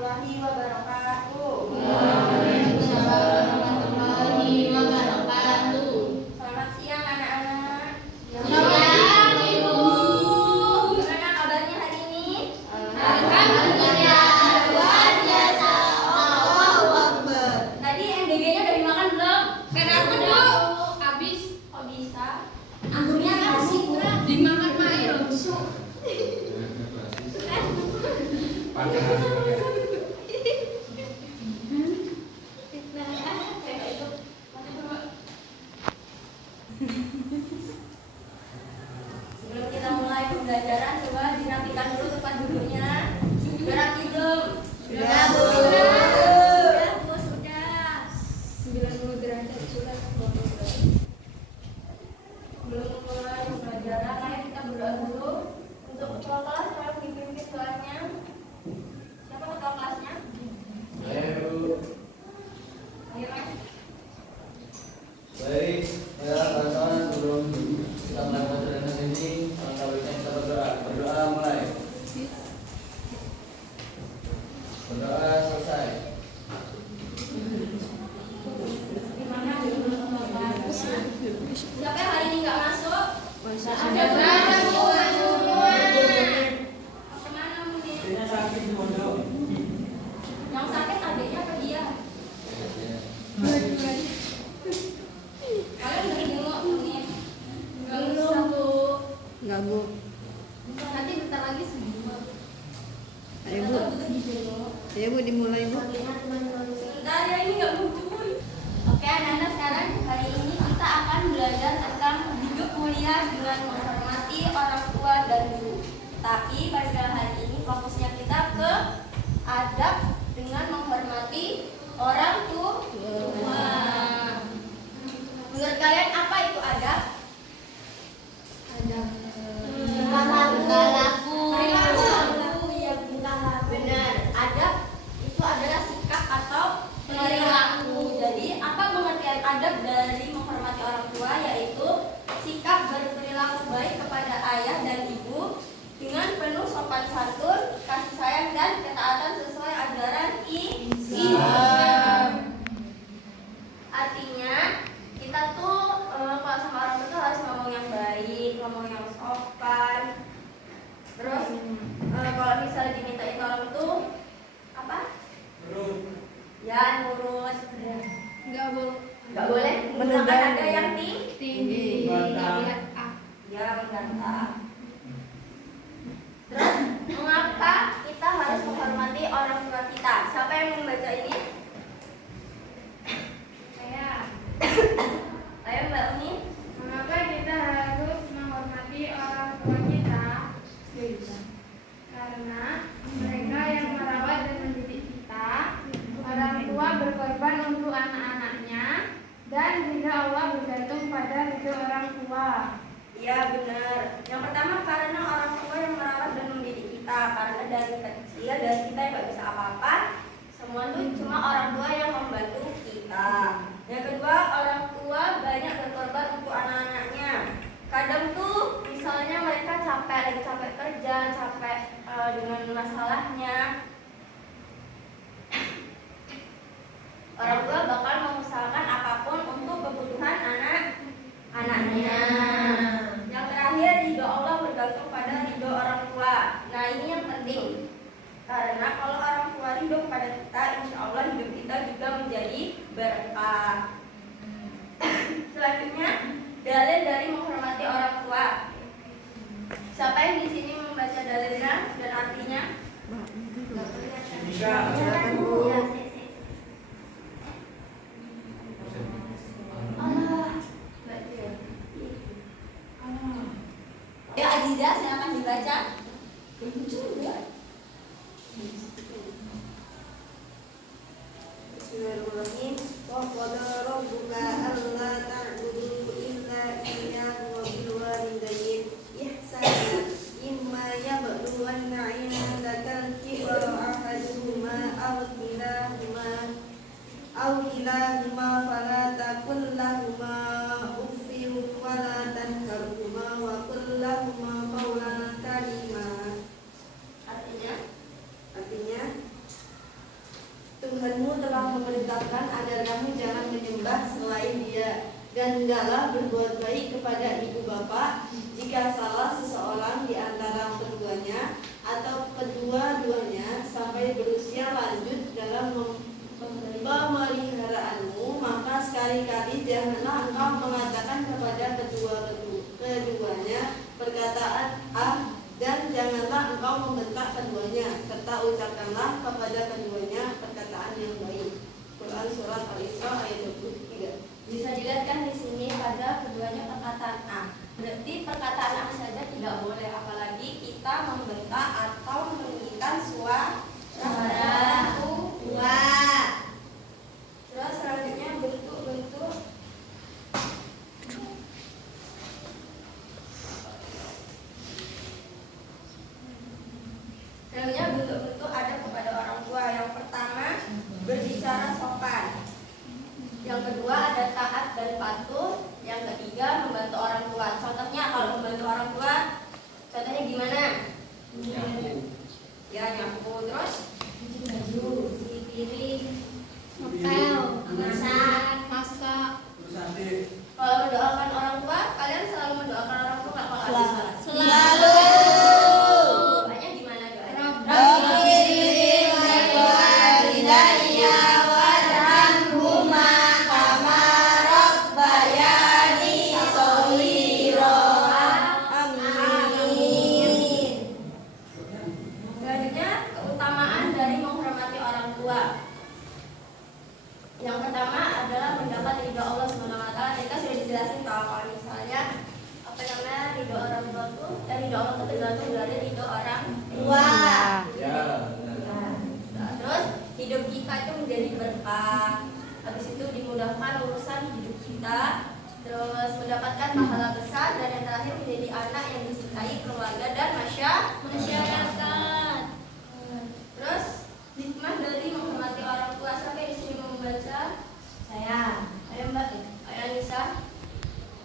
warahmatullahi wabarakatuh. Waalaikumsalam warahmatullahi wabarakatuh. Selamat siang anak-anak. Siang, Ibu. Gimana kabarnya hari ini? Alhamdulillah, luar biasa. Allahu Akbar. Tadi MDG-nya udah dimakan belum? Kenapa, Bu? Habis. Kok bisa? Anggurnya kasih, Bu. Dimakan Mail. Sebelum kita mulai pembelajaran, coba dirapikan dulu tempat duduknya. Sudah rapi belum? Sudah, Bu. Sudah, Bu, sudah. 90 derajat sudah. Belum mulai pembelajaran, ayo kita berdoa dulu. Untuk ketua kelas, saya dipimpin doanya. Siapa ketua kelasnya? Ayo, Mas. Baik, ya kawan-kawan, sebelum kita mulai pelajaran ini, alangkah baiknya kita berdoa. Berdoa mulai. Berdoa selesai. Siapa yang hari ini nggak masuk? Ada berapa, Bu? Semua. Kemana mungkin? Ini sakit di pondok. Yang sakit adiknya apa dia? Kalian udah jenguk mungkin? Belum, Bu. Enggak, Bu. Nanti bentar lagi sembuh. Ayo, Bu. Ayo, Bu, dimulai, Bu. Sebentar ya, ini nggak muncul. Oke, anak-anak, sekarang hari ini kita akan belajar tentang hidup mulia dengan menghormati orang tua dan guru. Tapi pada hari ini fokusnya kita ke adab dengan menghormati orang tua. Menurut kalian apa itu adab? Perilaku. Benar. Adab itu adalah sikap atau perilaku. Jadi apa pengertian adab dari menghormati orang tua, yaitu sikap berperilaku baik kepada ayah dan ibu dengan penuh sopan santun, kasih sayang dan ketaatan sesuai ajaran Islam. Artinya kita tuh kalau sama orang tua tuh harus ngomong yang baik, ngomong yang sopan. Terus kalau misalnya dimintain orang tuh apa? Ya, nurut. Enggak, Bu. Nggak boleh menggunakan ada yang Tinggi. Enggak boleh ah. ya menggantah. Terus mengapa kita harus menghormati orang tua kita? Siapa yang membaca ini? Saya. Ayo Mbak Uni. Mengapa kita harus menghormati orang tua kita? Karena mereka yang merawat dan mendidik kita. Orang tua berkorban untuk anak-anaknya, dan ridha Allah bergantung pada ridha orang tua. Iya benar. Yang pertama karena orang tua yang merawat dan mendidik kita. Karena dari kecil dari kita yang nggak bisa apa-apa, semua tuh cuma orang tua yang membantu kita. Yang kedua, orang tua banyak berkorban untuk anak-anaknya. Kadang tuh misalnya mereka capek, lagi capek kerja, capek dengan masalahnya. Orang tua bakal mengusahakan apapun untuk kebutuhan anak-anaknya. Yang terakhir, ridho Allah bergantung pada ridho orang tua. Nah ini yang penting, karena kalau orang tua ridho kepada kita, insya Allah hidup kita juga menjadi berkah. Selanjutnya, dalil dari menghormati orang tua. Siapa yang di sini membaca dalilnya dan artinya? Silakan, Bu. Ya, Ya Aziza, silakan dibaca. Bismillahirrahmanirrahim. Wa qala rabbuka alla ta'budu illa iyyahu wa bil walidayni ihsana. Imma yablughanna 'indakal kibara ahaduhuma aw kilahuma fala taqul lahumā uffin wa la tanharhumā wa qul lahumā qawlan karīmā. memerintahkan agar kamu jangan menyembah selain Dia, dan hendaklah berbuat baik kepada ibu bapak jika salah seseorang di antara keduanya atau kedua-duanya sampai berusia lanjut dalam pemeliharaanmu, maka sekali-kali janganlah engkau mengatakan kepada keduanya perkataan dan janganlah engkau membentak keduanya, serta ucapkanlah kepada keduanya perkataan yang baik. Quran surat Al-Isra ayat 23. Bisa dilihat kan di sini pada keduanya perkataan A. Berarti perkataan A saja tidak boleh, apalagi kita membentak atau meninggikan suara pada tua. Terus selanjutnya bentuk-bentuk ada kepada orang tua. Yang pertama, berbicara sopan. Yang kedua, ada taat dan patuh. Yang ketiga, membantu orang tua. Contohnya kalau membantu orang tua, contohnya gimana? Nyapu. Ya, nyapu. Terus cuci baju, cuci piring, Ngepel, masak. Terus nanti Kalau mendoakan orang tua, kalian selalu mendoakan orang tua nggak kalau habis sholat? Selalu. Doanya gimana doanya? Rabbighfirli wa walidayya warhamhuma kama rabbayani shaghira. Amin. Selanjutnya, keutamaan dari menghormati orang tua. Yang pertama adalah mendapat ridho Allah SWT. Kita sudah dijelasin kalau misalnya ridho orang tua tuh, ridho Allah itu tergantung dari ridho orang tua. ya benar. Nah, terus hidup kita itu menjadi berkah. Habis itu dimudahkan urusan hidup kita. Terus mendapatkan pahala besar, dan yang terakhir menjadi anak yang dicintai keluarga dan masyarakat. Terus hikmah dari menghormati orang tua, sampai di sini membaca. Saya. Ayo Mbak, ayo Anissa.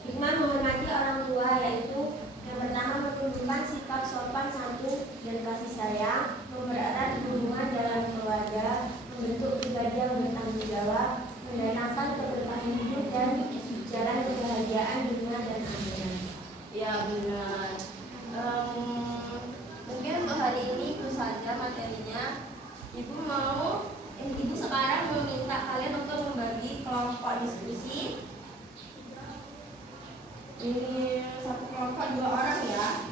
Hikmah menghormati orang tua yaitu yang pertama, menunjukkan sikap sopan santun dan kasih sayang, mempererat hubungan dalam keluarga, membentuk pribadi yang bertanggung jawab, mendatangkan keberkahan hidup dan jalan kebahagiaan dunia dan akhirat. Ya benar. Mungkin untuk hari ini itu saja materinya. Ibu sekarang meminta kalian untuk membagi kelompok diskusi. Ini satu kelompok 2 orang ya.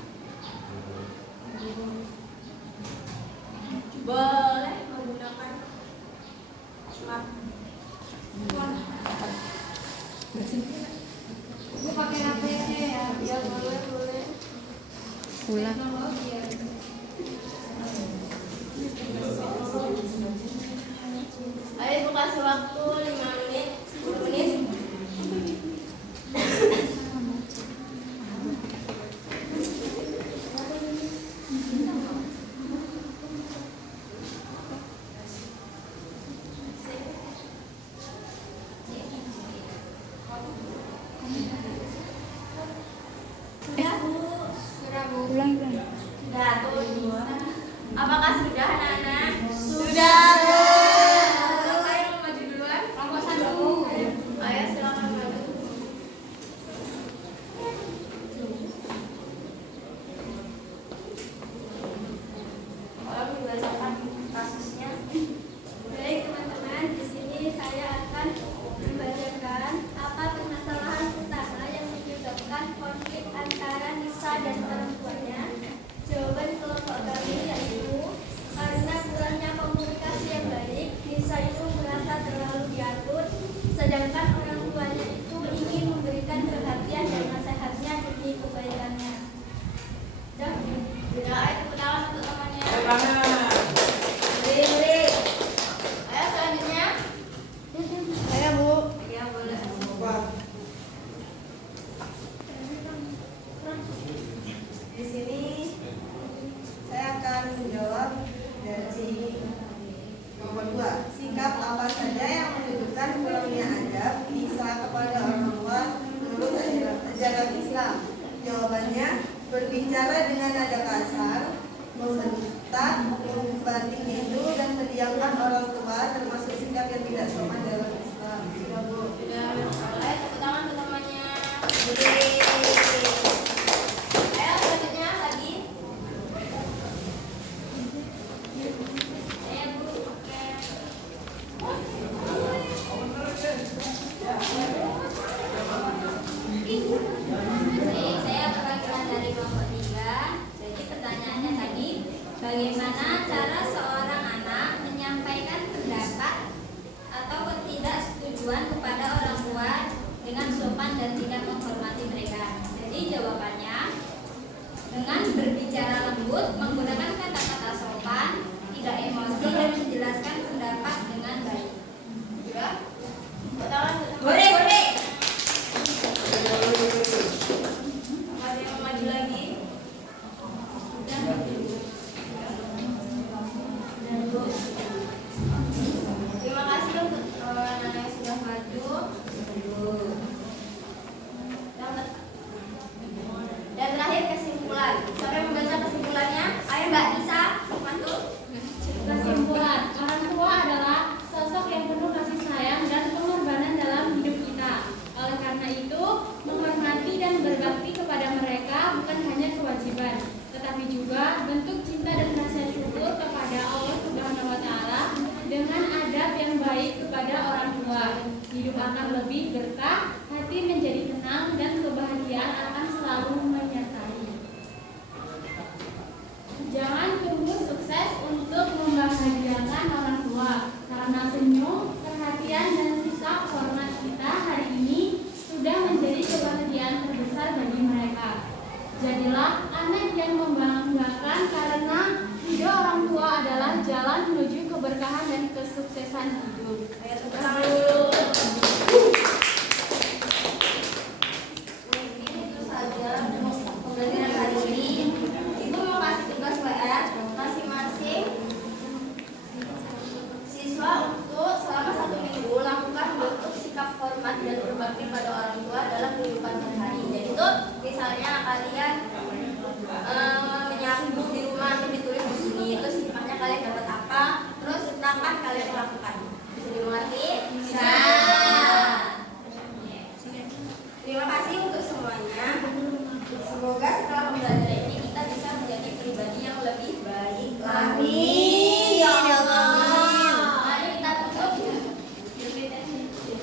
Boleh menggunakan smart. Gue pakai HP ya. Ya boleh. Ulang. Teknologi ya. Ayo Ibu kasih waktu 5 menit, 10 menit. Sudah Bu. Ulang. Sudah tuh. Apakah sudah anak-anak? Sudah. Siapa yang mau maju duluan? Kelompok 1. Ayo silakan maju. Tolong dibacakan kasusnya. Baik teman-teman, di sini saya akan membacakan apa permasalahan utama yang menyebabkan konflik antara Nisa dan orang tuanya. Jawaban kelompok kami yaitu karena kurangnya komunikasi yang baik, Nisa itu merasa terlalu diatur, sedangkan orang tuanya itu ingin memberikan perhatian dan nasihatnya demi kebaikannya. Dan Ayo tepuk tangan untuk temannya. Beri. Ayo selanjutnya. Saya Bu. Ya boleh. Di sini saya akan menjawab dari nomor 2. Sikap apa saja yang menunjukkan kurangnya adab Nisa kepada orang tua menurut ajaran Islam? Jawabannya, berbicara dengan nada kasar, membentak, membanding rindu, dan mendiamkan orang tua, termasuk sikap yang tidak sopan dalam Islam. Sudah Bu. Sudah oleh tepuk tangan untuk temannya. Yeay. Ayo selanjutnya lagi. Saya Bu. Oke. Baik, saya perwakilan dari kelompok 3. Jadi pertanyaannya tadi, bagaimana cara seorang anak menyampaikan pendapat atau ketidaksetujuan kepada orang tua dengan sopan dan tidak menghormati mereka? Jadi jawabannya dengan berbicara lembut, menggunakan kata-kata sopan, tidak emosi dan menjelaskan pendapat dengan baik. Ya? Boleh. Ada yang maju lagi? Terima kasih untuk anak yang sudah maju. Dan terakhir kesimpulan. Siapa yang membaca kesimpulannya? Ayo Mbak Nisa, mantu. Kesimpulan, orang tua adalah sosok yang penuh kasih sayang dan pengorbanan dalam hidup kita. Oleh karena itu, menghormati dan berbakti kepada mereka bukan hanya kewajiban, tetapi juga bentuk cinta dan rasa syukur kepada Allah Subhanahu wa Ta'ala. Dengan adab yang baik kepada orang tua, hidup akan lebih berkah, hati menjadi tenang, dan kebahagiaan akan selalu menyertai. Jangan tunggu sukses untuk membahagiakan orang tua, karena senyum, perhatian, dan sikap hormat kita hari ini sudah menjadi kebahagiaan terbesar bagi mereka. Jadilah anak yang membanggakan, karena ridho orang tua adalah jalan menuju keberkahan dan kesuksesan hidup. Ayo tepuk tangan dulu. Mungkin itu saja pembelajaran hari ini. Ibu mau kasih tugas PR masing-masing siswa untuk selama 1 minggu lakukan bentuk sikap hormat dan berbakti pada orang tua dalam kehidupan sehari-hari. Jadi itu misalnya kalian menyapu di rumah, itu ditulis di sini. Itu sifatnya kalian dapat apa, terus kapan kalian lakukan. Bisa dimengerti? Bisa. Terima kasih untuk semuanya. Semoga setelah pembelajaran ini kita bisa menjadi pribadi yang lebih baik. Amin. Ya Allah. Mari kita tutup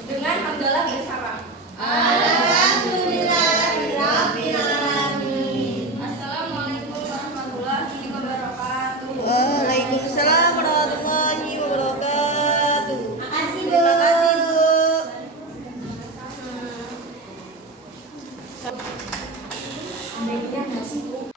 dengan hamdalah bersama. Alhamdulillahirabbil alamin. Assalamualaikum warahmatullahi wabarakatuh. Waalaikumsalam warahmatullahi wabarakatuh. Makasih, Bu. Terima kasih, Bu. Ada nggak sih, Bu?